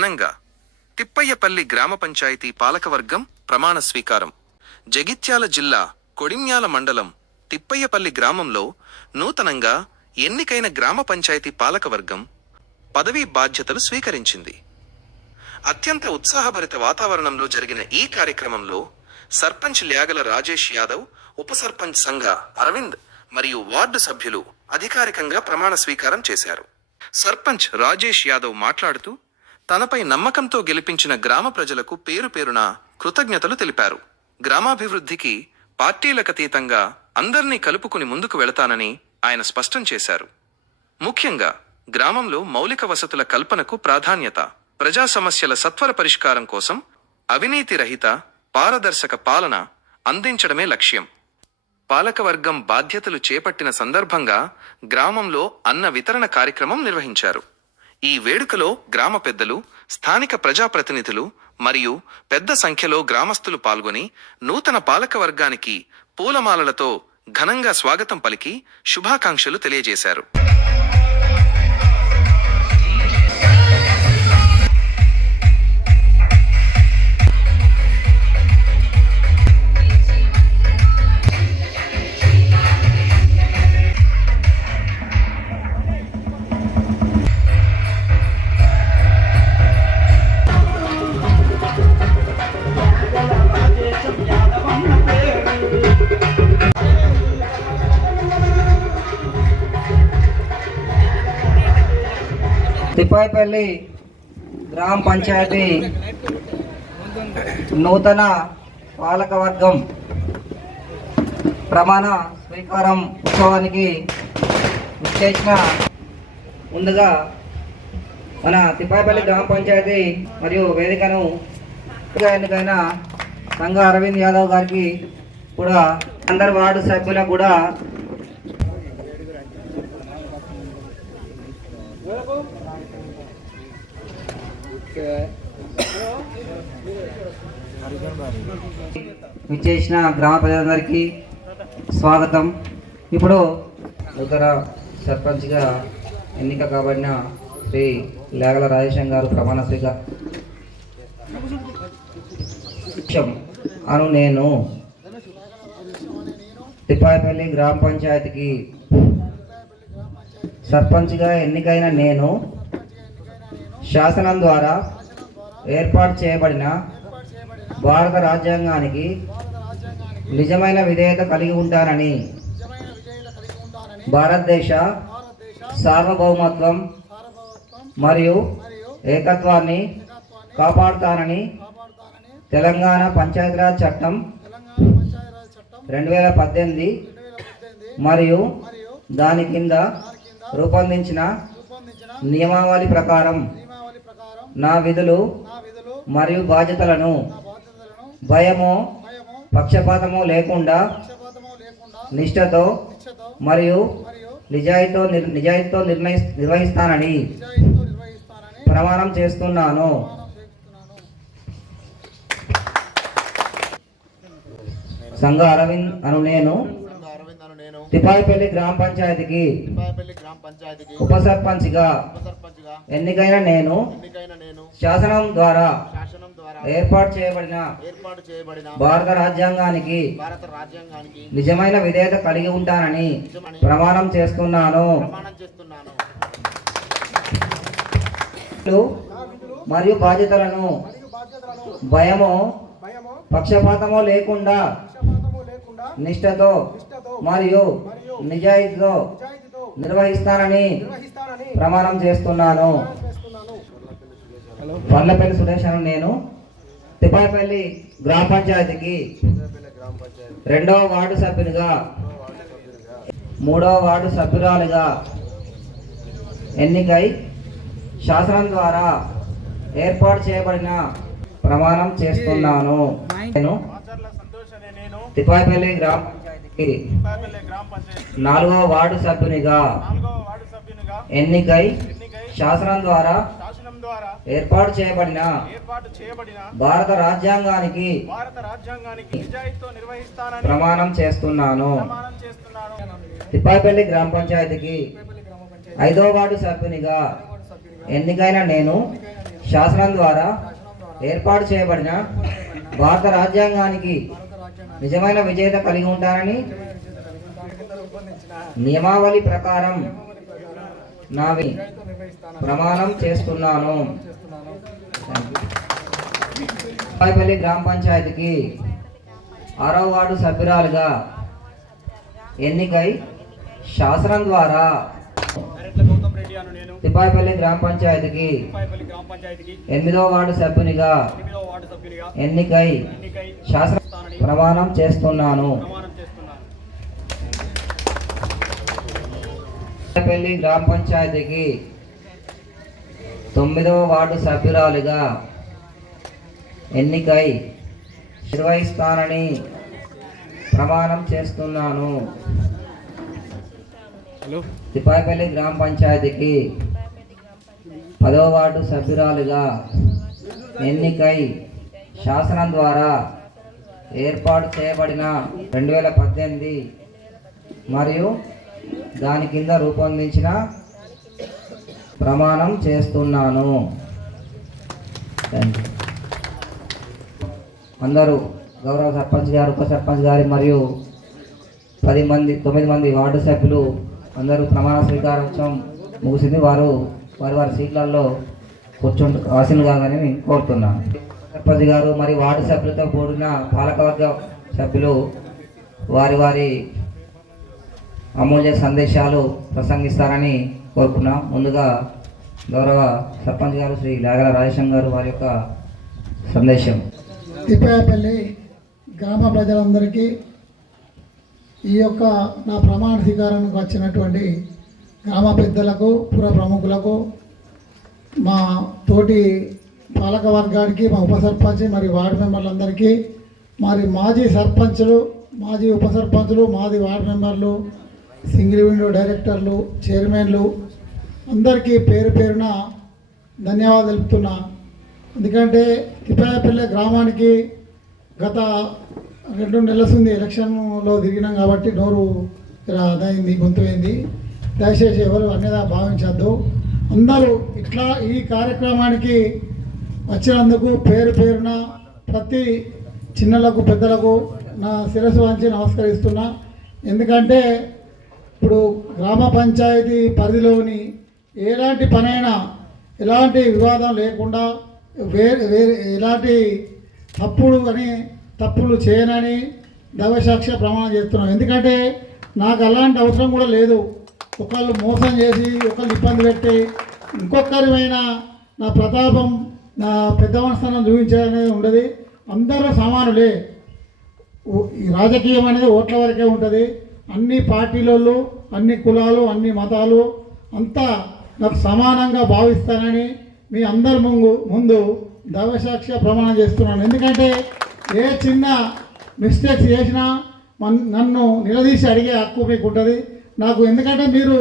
ఘనంగా తిప్పయ్యపల్లి గ్రామ పంచాయతీ పాలకవర్గం ప్రమాణ స్వీకారం. జగిత్యాల జిల్లా కొడిమ్యాల మండలం తిప్పయ్యపల్లి గ్రామంలో నూతనంగా ఎన్నికైన గ్రామ పంచాయతీ పాలకవర్గం పదవీ బాధ్యతలు స్వీకరించింది. అత్యంత ఉత్సాహభరిత వాతావరణంలో జరిగిన ఈ కార్యక్రమంలో సర్పంచ్ ల్యాగల రాజేష్ యాదవ్, ఉప సర్పంచ్ సంఘ అరవింద్ మరియు వార్డు సభ్యులు అధికారికంగా ప్రమాణ స్వీకారం చేశారు. సర్పంచ్ రాజేష్ యాదవ్ మాట్లాడుతూ తనపై నమ్మకంతో గెలిపించిన గ్రామ ప్రజలకు పేరు పేరున కృతజ్ఞతలు తెలిపారు. గ్రామాభివృద్ధికి పార్టీలకతీతంగా అందర్నీ కలుపుకుని ముందుకు వెళతానని ఆయన స్పష్టం చేశారు. ముఖ్యంగా గ్రామంలో మౌలిక వసతుల కల్పనకు ప్రాధాన్యత, ప్రజా సమస్యల సత్వర పరిష్కారం కోసం అవినీతి రహిత, పారదర్శక పాలన అందించడమే లక్ష్యం. పాలకవర్గం బాధ్యతలు చేపట్టిన సందర్భంగా గ్రామంలో అన్న వితరణ కార్యక్రమం నిర్వహించారు. ఈ వేడుకలో గ్రామ పెద్దలు, స్థానిక ప్రజాప్రతినిధులు మరియు పెద్ద సంఖ్యలో గ్రామస్తులు పాల్గొని నూతన పాలకవర్గానికి పూలమాలలతో ఘనంగా స్వాగతం పలికి శుభాకాంక్షలు తెలియజేశారు. తిప్పాయిపల్లి గ్రామ పంచాయతీ నూతన పాలకవర్గం ప్రమాణ స్వీకారం ఉత్సవానికి విచ్చేసిన ముందుగా మన తిప్పాయిపల్లి గ్రామ పంచాయతీ మరియు వేదికను ఎన్నికైన సంఘ అరవింద్ యాదవ్ గారికి కూడా, అందరు వార్డు సభ్యులకు కూడా విచ్చేసిన గ్రామ ప్రజలందరికీ స్వాగతం. ఇప్పుడు నూతన సర్పంచ్గా ఎన్నిక కాబడిన శ్రీ ల్యాగల రాజేశం గారు ప్రమాణ స్వీకారం అను నేను తిప్పాయిపల్లి గ్రామ పంచాయతీకి సర్పంచ్గా ఎన్నికైన నేను శాసనం ద్వారా ఏర్పాటు చేయబడిన భారత రాజ్యాంగానికి నిజమైన విధేయత కలిగి ఉంటానని, భారతదేశ సార్వభౌమత్వం మరియు ఏకత్వాన్ని కాపాడుతానని తెలంగాణ పంచాయతీరాజ్ చట్టం 2018 మరియు దాని కింద రూపొందించిన నియమావళి ప్రకారం నా విధులు మరియు బాధ్యతలను భయమో పక్షపాతమో లేకుండా నిష్ఠతో మరియు నిజాయితీతో నిర్వహిస్తానని ప్రమాణం చేస్తున్నాను. సంఘ అరవింద్ అను నేను తిప్పాయిపల్లి గ్రామ పంచాయతీకి ఉప సర్పంచ్గా ఎన్నికైన నేను శాసనం ద్వారా ఏర్పాటు చేయబడిన భారత రాజ్యాంగానికి నిజమైన విధేయత కలిగి ఉంటానని ప్రమాణం చేస్తున్నాను. మరియు బాధ్యతలను భయమో పక్షపాతమో లేకుండా నిష్ఠతో మరియు నిజాయితీతో నిర్వహిస్తానని ప్రమాణం చేస్తున్నాను. పర్లపల్లి సురేష్ అను నేను తిప్పాయిపల్లి గ్రామ పంచాయతీకి 2వ వార్డు సభ్యునిగా 3వ వార్డు సభ్యురాలుగా ఎన్నికై శాసనం ద్వారా ఏర్పాటు చేయబడిన ప్రమాణం చేస్తున్నాను. నేను తిప్పాయిపల్లి గ్రామ పంచాయతీకి 4వ వార్డు సభ్యునిగా ఎన్నికై శాసనం ద్వారా ఏర్పాటు చేయబడిన భారత రాజ్యాంగానికి ప్రమాణం చేస్తున్నాను. తిప్పాయిపల్లి గ్రామ పంచాయతీకి 5వ వార్డు సభ్యునిగా ఎన్నికైన నేను శాసనం ద్వారా ఏర్పాటు చేయబడిన భారత రాజ్యాంగానికి నిజమైన విజేత కలిగి ఉంటానని నియమావళి ప్రకారం నావి ప్రమాణం చేస్తున్నాను. తిప్పాయిపల్లి గ్రామ పంచాయతీకి 6వ వార్డు సభ్యురాలుగా ఎన్నికై శాసనం ద్వారా తిప్పాయిపల్లి గ్రామ పంచాయతీకి 8వ వార్డు సభ్యునిగా ఎన్నికై శాసన ప్రమాణం చేస్తున్నాను. తిప్పాయిపల్లి గ్రామ పంచాయతీకి 9వ వార్డు సభ్యురాలుగా ఎన్నికై నిర్వహిస్తానని ప్రమాణం చేస్తున్నాను. తిప్పాయిపల్లి గ్రామ పంచాయతీకి 10వ వార్డు సభ్యురాలుగా ఎన్నికై శాసనం ద్వారా ఏర్పాటు చేయబడిన 2018 మరియు దాని కింద రూపొందించిన ప్రమాణం చేస్తున్నాను. అందరూ గౌరవ సర్పంచ్ గారు, ఉప సర్పంచ్ గారి మరియు 9 మంది వార్డు సభ్యులు అందరూ ప్రమాణ స్వీకారోత్సవం ముగిసింది. వారి వారి సీట్లలో ఆశీనులు కాదని కోరుతున్నాను. సర్పంచ్ గారు మరియు వార్డు సభ్యులతో కూడిన పాలకవర్గ సభ్యులు వారి అమూల్య సందేశాలు ప్రసంగిస్తారని కోరుకున్నాం. ముందుగా గౌరవ సర్పంచ్ గారు శ్రీ లాగల రాజేశం గారు వారి యొక్క సందేశం. తిప్పాయిపల్లి గ్రామ ప్రజలందరికీ ఈ యొక్క నా ప్రమాణ స్వీకారానికి వచ్చినటువంటి గ్రామ పెద్దలకు, పుర ప్రముఖులకు, మా తోటి పాలక వర్గానికి, మా ఉప సర్పంచ్ మరి వార్డు మెంబర్లందరికీ, మరి మాజీ సర్పంచులు, మాజీ ఉప సర్పంచులు, మాజీ వార్డు మెంబర్లు, సింగిల్ విండో డైరెక్టర్లు, చైర్మన్లు అందరికీ పేరు పేరున ధన్యవాదాలు తెలుపుతున్నా. ఎందుకంటే తిప్పాయిపల్లి గ్రామానికి గత 2 నెలలుంది ఎలక్షన్లో తిరిగినాం కాబట్టి నోరు అదైంది, గొంతుపోయింది. దయచేసి ఎవరు అన్యదా భావించద్దు. అందరూ ఇట్లా ఈ కార్యక్రమానికి వచ్చినందుకు పేరు పేరున ప్రతి చిన్నలకు పెద్దలకు నా శిరస్సు వంచి నమస్కరిస్తున్నా. ఎందుకంటే ఇప్పుడు గ్రామ పంచాయతీ పరిధిలోని ఎలాంటి పనైనా ఎలాంటి వివాదం లేకుండా ఎలాంటి తప్పులు చేయనని దైవసాక్ష్య ప్రమాణం చేస్తున్నాం. ఎందుకంటే నాకు అలాంటి అవసరం కూడా లేదు. ఒకళ్ళు మోసం చేసి ఒకళ్ళు ఇబ్బంది పెట్టి ఇంకొకరిమైనా నా ప్రతాపం, నా పెద్ద మనస్థానం చూపించాలనేది ఉండదు. అందరూ సమానులే. ఈ రాజకీయం అనేది ఓట్ల వరకే ఉంటుంది. అన్ని పార్టీలలో, అన్ని కులాలు, అన్ని మతాలు అంతా నాకు సమానంగా భావిస్తానని మీ అందరి ముందు దైవసాక్ష్య ప్రమాణం చేస్తున్నాను. ఎందుకంటే ఏ చిన్న మిస్టేక్స్ చేసినా నన్ను నిలదీసి అడిగే హక్కు మీకు ఉంటుంది నాకు. ఎందుకంటే మీరు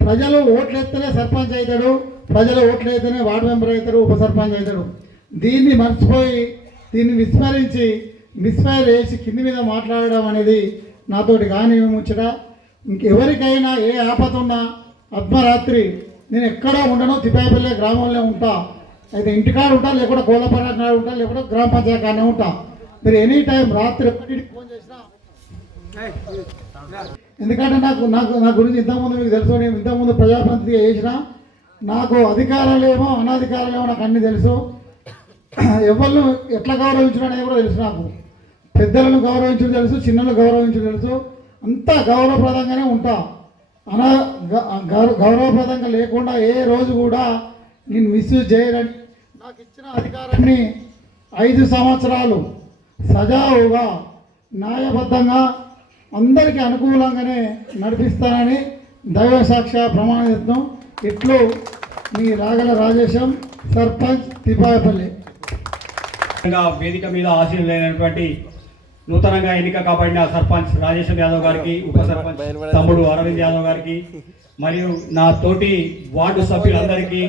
ప్రజలు ఓట్లు వేస్తేనే సర్పంచ్ అవుతాడు, ప్రజలు ఓట్లు వేస్తేనే వార్డు మెంబర్ అవుతాడు, ఉప సర్పంచ్ అవుతాడు. దీన్ని మర్చిపోయి దీన్ని విస్మరించి మిస్ఫైర్ చేసి కింది మీద మాట్లాడడం అనేది నాతోటి కానీ ముచ్చట. ఇంకెవరికైనా ఏ ఆపద ఉన్నా అర్ధరాత్రి నేను ఎక్కడో ఉండను, తిప్పాయిపల్లి గ్రామంలో ఉంటా. అయితే ఇంటికాడ ఉంటా, లేకపోతే కోళ్ళపల్లి ఉంటా, లేకపోతే గ్రామ పంచాయతీ కాడనే ఉంటా. మీరు ఎనీ టైం రాత్రి ఫోన్ చేసినా. ఎందుకంటే నా గురించి ఇంతకుముందు మీకు తెలుసు. నేను ఇంతకుముందు ప్రజాప్రతినిధిగా చేసిన, నాకు అధికారాలేమో అనధికారాలేమో నాకు అన్నీ తెలుసు. ఎవరిని ఎట్లా గౌరవించడం అనేది కూడా తెలుసు. నాకు పెద్దలను గౌరవించడం తెలుసు, చిన్నలను గౌరవించడం తెలుసు. అంతా గౌరవప్రదంగానే ఉంటా. గౌరవప్రదంగా లేకుండా ఏ రోజు కూడా నేను మిస్యూజ్ చేయరని, నాకు ఇచ్చిన అధికారాన్ని 5 సంవత్సరాలు సజావుగా న్యాయబద్ధంగా అందరికీ అనుకూలంగానే నడిపిస్తానని దైవసాక్ష్య ప్రమాణం చేస్తాం. ఇట్లు మీ రాగల రాజేశం, సర్పంచ్ తిప్పాయిపల్లి. వేదిక మీద ఆశీనులైనటువంటి నూతనంగా ఎన్నిక కాబడిన సర్పంచ్ రాజేశం యాదవ్ గారికి, ఉప సర్పంచ్ తమ్ముడు అరవింద్ యాదవ్ గారికి మరియు నా తోటి వార్డు సభ్యులందరికీ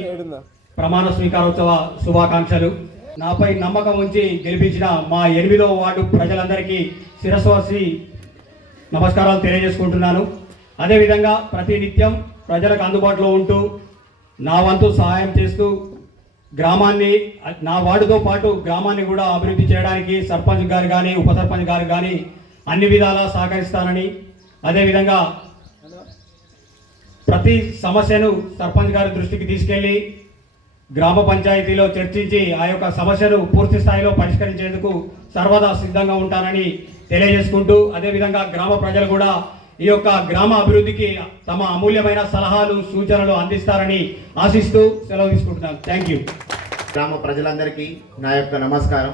ప్రమాణ స్వీకారోత్సవ శుభాకాంక్షలు. నాపై నమ్మకం ఉంచి గెలిపించిన మా 8వ వార్డు ప్రజలందరికీ శిరస్సు నమస్కారాలు తెలియజేసుకుంటున్నాను. అదేవిధంగా ప్రతినిత్యం ప్రజలకు అందుబాటులో ఉంటూ నా వంతు సహాయం చేస్తూ గ్రామాన్ని, నా వార్డుతో పాటు గ్రామాన్ని కూడా అభివృద్ధి చేయడానికి సర్పంచ్ గారు కానీ ఉప సర్పంచ్ గారు కానీ అన్ని విధాలా సహకరిస్తానని, అదేవిధంగా ప్రతి సమస్యను సర్పంచ్ గారి దృష్టికి తీసుకెళ్ళి గ్రామ పంచాయతీలో చర్చించి ఆ యొక్క సమస్యను పూర్తి స్థాయిలో పరిష్కరించేందుకు సర్వదా సిద్ధంగా ఉంటానని తెలియజేసుకుంటూ, అదేవిధంగా గ్రామ ప్రజలు కూడా ఈ యొక్క గ్రామ అభివృద్ధికి తమ అమూల్యమైన సలహాలు సూచనలు అందిస్తారని ఆశిస్తూ సెలవు తీసుకుంటున్నాను. Thank you. గ్రామ ప్రజలందరికీ నా యొక్క నమస్కారం.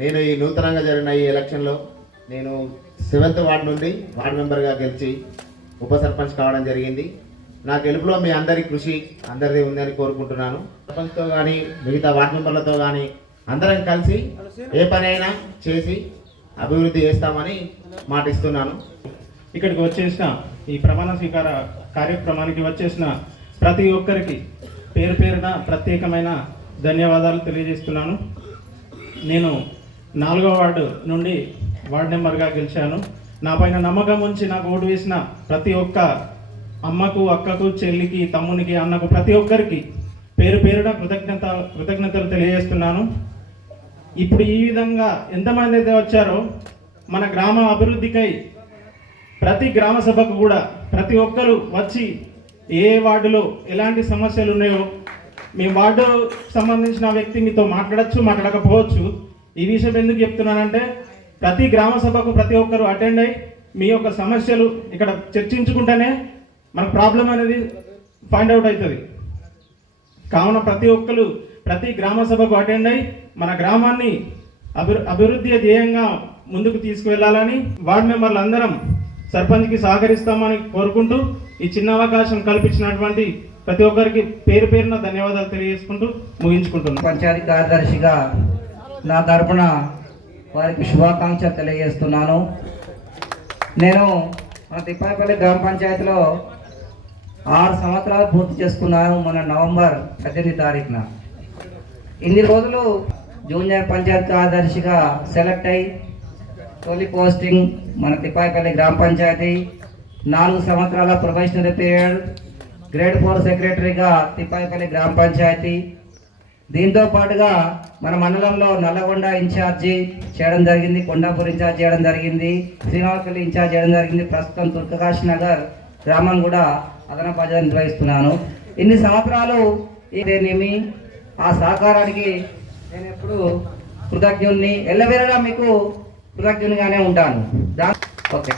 నేను ఈ నూతనంగా జరిగిన ఈ ఎలక్షన్లో నేను 7th వార్డు నుండి వార్డు మెంబర్గా గెలిచి ఉప సర్పంచ్ కావడం జరిగింది. నా గెలుపులో మీ అందరి కృషి అందరిది ఉందని కోరుకుంటున్నాను. సర్పంచ్తో కానీ మిగతా వార్డు మెంబర్లతో కానీ అందరం కలిసి ఏ పనైనా చేసి అభివృద్ధి చేస్తామని మాటిస్తున్నాను. ఇక్కడికి వచ్చేసిన ఈ ప్రమాణ స్వీకార కార్యక్రమానికి వచ్చేసిన ప్రతి ఒక్కరికి పేరు పేరున ప్రత్యేకమైన ధన్యవాదాలు తెలియజేస్తున్నాను. నేను 4వ వార్డు నుండి వార్డు మెంబర్గా గెలిచాను. నా పైన నమ్మకం ఉంచి నాకు ఓటు వేసిన ప్రతి ఒక్క అమ్మకు, అక్కకు, చెల్లికి, తమ్మునికి, అన్నకు ప్రతి ఒక్కరికి పేరు పేరున కృతజ్ఞతలు తెలియజేస్తున్నాను. ఇప్పుడు ఈ విధంగా ఎంతమంది అయితే వచ్చారో మన గ్రామ అభివృద్ధికై ప్రతి గ్రామ సభకు కూడా ప్రతి ఒక్కరు వచ్చి ఏ వార్డులో ఎలాంటి సమస్యలు ఉన్నాయో మీ వార్డు సంబంధించిన వ్యక్తి మీతో మాట్లాడచ్చు, మాట్లాడకపోవచ్చు. ఈ విషయం ఎందుకు చెప్తున్నానంటే ప్రతి గ్రామ సభకు ప్రతి ఒక్కరు అటెండ్ అయ్యి మీ యొక్క సమస్యలు ఇక్కడ చర్చించుకుంటేనే మన ప్రాబ్లం అనేది ఫైండ్ అవుట్ అవుతుంది. కావున ప్రతి ఒక్కరు ప్రతి గ్రామ సభకు అటెండ్ అయ్యి మన గ్రామాన్ని అభివృద్ధి ధ్యేయంగా ముందుకు తీసుకువెళ్ళాలని వార్డు మెంబర్లు అందరం సర్పంచ్కి సహకరిస్తామని కోరుకుంటూ ఈ చిన్న అవకాశం కల్పించినటువంటి ప్రతి ఒక్కరికి పేరు పేరున ధన్యవాదాలు తెలియజేసుకుంటూ ముగించుకుంటున్నాను. పంచాయతీ కార్యదర్శిగా నా తరపున వారికి శుభాకాంక్షలు తెలియజేస్తున్నాను. నేను మన తిప్పాయిపల్లి గ్రామ పంచాయతీలో 6 సంవత్సరాలు పూర్తి చేసుకున్నాను. మన నవంబర్ 18 తారీఖున ఇన్ని రోజులు జూనియర్ పంచాయతీ కార్యదర్శిగా సెలెక్ట్ అయ్యి తొలి పోస్టింగ్ మన తిప్పాయిపల్లి గ్రామ పంచాయతీ, 4 సంవత్సరాల ప్రొబేషనరీ పీరియడ్, గ్రేడ్ 4 సెక్రటరీగా తిప్పాయిపల్లి గ్రామ పంచాయతీ. దీంతో పాటుగా మన మండలంలో నల్లగొండ ఇన్ఛార్జి చేయడం జరిగింది, కొండాపూర్ ఇన్ఛార్జ్ చేయడం జరిగింది, శ్రీనివాసపల్లి ఇన్ఛార్జ్ చేయడం జరిగింది. ప్రస్తుతం తుర్కకాశ్ నగర్ గ్రామం కూడా అదనపు బాధ్యత నిర్వహిస్తున్నాను. ఇన్ని సంవత్సరాలు ఇదేనేమి ఆ సహకారానికి నేను ఎప్పుడు కృతజ్ఞుని, ఎల్లవేళలా మీకు కృతజ్ఞునిగానే ఉంటాను. ఓకే.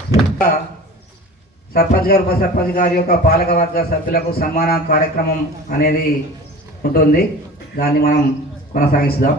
సర్పంచ్ గారు ఉప సర్పంచ్ గారి యొక్క పాలకవర్గ సభ్యులకు సన్మాన కార్యక్రమం అనేది ఉంటుంది. దాన్ని మనం కొనసాగిస్తాం.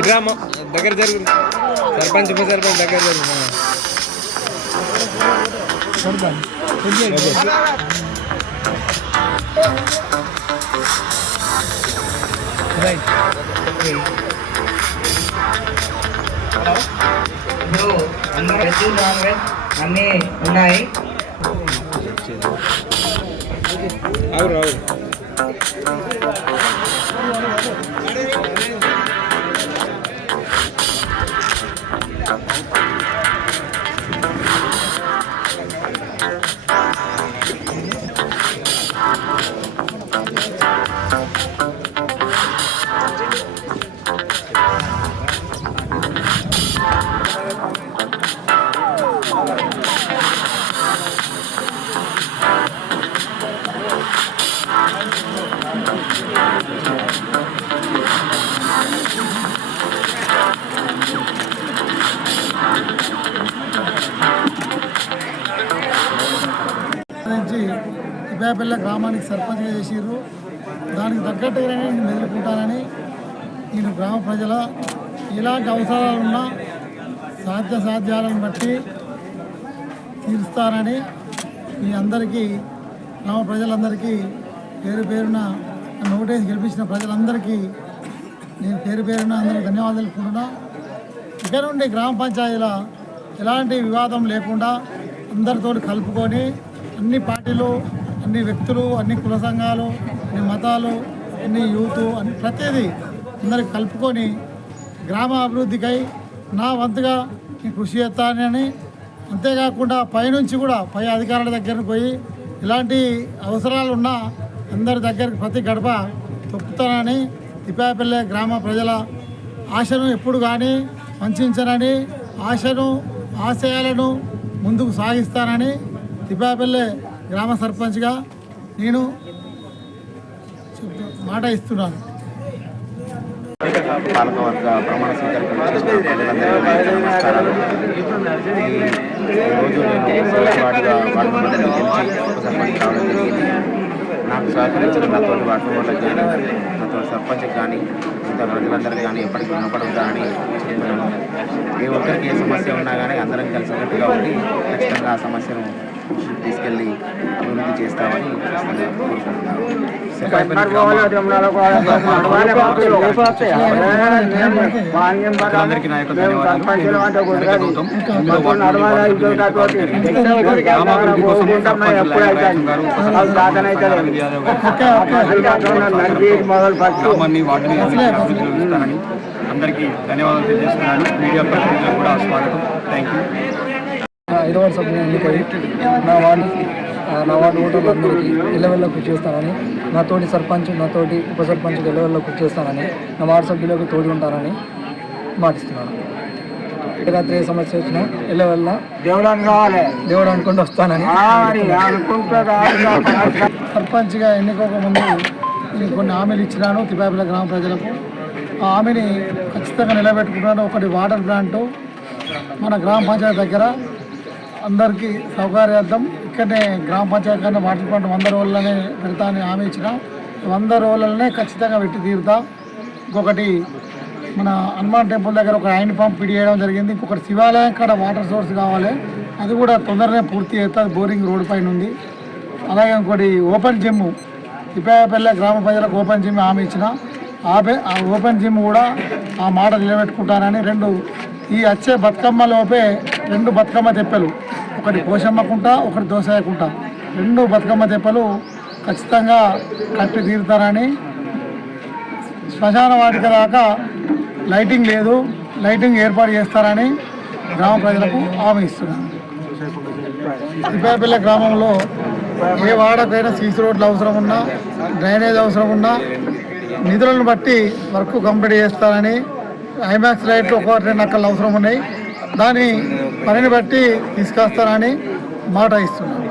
ఇట్లా దగ్గర జరుగు సర్పంచ్ ఉప సర్పంచ్ దగ్గర జరుగు ఇప్పుడు అన్ని వెజ్ నాన్ వెజ్ అన్నీ ఉన్నాయి. అవును అవును నుంచి ఇబ్బాపల్లె గ్రామానికి సర్పంచ్గా చేసిర్రు. దానికి తగ్గట్టుగానే నేను ఎదుర్కొంటానని నేను గ్రామ ప్రజల ఎలాంటి అవసరాలున్నా సాధ్యాలను బట్టి తీరుస్తానని మీ అందరికీ గ్రామ ప్రజలందరికీ పేరు పేరున నోటేసి గెలిపించిన ప్రజలందరికీ నేను పేరు పేరున అందరికీ ధన్యవాదాలు తెలుపుకుంటున్నా. ఇక్కడ నుండి గ్రామ పంచాయతీల ఎలాంటి వివాదం లేకుండా అందరితో కలుపుకొని అన్ని పార్టీలు, అన్ని వ్యక్తులు, అన్ని కుల సంఘాలు, అన్ని మతాలు, అన్ని యూత్, అన్ని ప్రతిదీ అందరికి కలుపుకొని గ్రామ అభివృద్ధికై నా వంతుగా నేను కృషి చేస్తానని, అంతేకాకుండా పైనుంచి కూడా పై అధికారుల దగ్గరకు పోయి ఇలాంటి అవసరాలు ఉన్నా అందరి దగ్గరికి ప్రతి గడప తొక్కుతానని, తిప్పాపల్లె గ్రామ ప్రజల ఆశను ఎప్పుడు కానీ వంచనని, ఆశయాలను ముందుకు సాగిస్తానని తిప్పాపల్లె గ్రామ సర్పంచ్గా నేను మాట ఇస్తున్నాను. పాలకవర్గ ప్రమాణ స్వీకారం నమస్కారాలు. ఈరోజు నేను వార్డు మెంబర్గా గెలిచి సర్పంచ్ కావడం జరిగింది. నాకు సహకరించిన నాతోటి వార్డు మెంబర్లకు కానీ, నాతో సర్పంచ్కి కానీ, మిగతా ప్రజలందరికీ కానీ ఎప్పటికీ రుణపడుతానని చెప్తున్నాను. ఏ ఒక్కరికి ఏ సమస్య ఉన్నా కానీ అందరం కలిసికట్టుగా ఉండి ఖచ్చితంగా ఆ సమస్యను తీసుకెళ్ళి అభివృద్ధి చేస్తామని కోరుకుంటున్నాను. అందరికీ నా యొక్క గ్రామాన్ని వాటిని ఇస్తారని అందరికీ ధన్యవాదాలు తెలియజేస్తున్నాను. మీడియా ప్రతినిధులకు కూడా స్వాగతం. Thank you. 5వ సభ్యుని ఎన్నికై నా వార్డు ఓటర్లందరికీ ఎల్లవెల్ల కృషి చేస్తానని, నా తోటి సర్పంచ్, నా తోటి ఉప సర్పంచ్కి ఎల్లవెల్ల కృషి చేస్తానని, నా వార్డు సభ్యులకు తోడి ఉంటానని మాటిస్తున్నాను. రాత్రి ఏ సమస్య వచ్చినా ఎల్లవెల్ల దేవుడు అనుకుంటూ వస్తానని. సర్పంచ్గా ఎన్నుకోకముందు నేను కొన్ని హామీలు ఇచ్చినాను తిప్పాపల్లె గ్రామ ప్రజలకు. ఆ హామీని ఖచ్చితంగా నిలబెట్టుకుంటున్నాను. ఒకటి వాటర్ ప్లాంటు మన గ్రామ పంచాయతీ దగ్గర అందరికీ సౌకర్యార్థం ఇక్కడనే గ్రామ పంచాయతీ కన్నా వాటర్ ప్లాంట్ 100 రోజులనే పెడతా అని హామీ ఇచ్చిన. 100 రోజులనే ఖచ్చితంగా పెట్టి తీరుతా. ఇంకొకటి మన హనుమాన్ టెంపుల్ దగ్గర ఒక హ్యాండ్ పంప్ పిడి చేయడం జరిగింది. ఇంకొకటి శివాలయం కాడ వాటర్ సోర్స్ కావాలి, అది కూడా తొందరనే పూర్తి చేస్తుంది. బోరింగ్ రోడ్ పైన ఉంది. అలాగే ఇంకోటి ఓపెన్ జిమ్, తిప్పాపల్లె గ్రామ ప్రజలకు ఓపెన్ జిమ్ హామీ ఇచ్చిన. ఆ ఓపెన్ జిమ్ కూడా ఆ మాట నిలబెట్టుకుంటానని, ఈ వచ్చే బతుకమ్మ లోపే 2 బతుకమ్మ తెప్పలు, ఒకటి పోషమ్మకుంట, ఒకటి దోసయ్యకుంట, 2 బతుకమ్మ తెప్పలు ఖచ్చితంగా కట్టి తీరుతారని. శ్మశాన వాటిక దాకా లైటింగ్ లేదు, లైటింగ్ ఏర్పాటు చేస్తారని గ్రామ ప్రజలకు హామీ ఇస్తున్నాను. తిప్పాపల్లె గ్రామంలో ఏ వాడకైనా సీసీ రోడ్లు అవసరం ఉన్నా, డ్రైనేజ్ అవసరం ఉన్నా నిధులను బట్టి వర్క్ కంప్లీట్ చేస్తారని. ఐమాక్స్ లైట్లు 1-2 నక్కలు అవసరం ఉన్నాయి, దాని పనిని బట్టి తీసుకొస్తారని మాట ఇస్తున్నాను.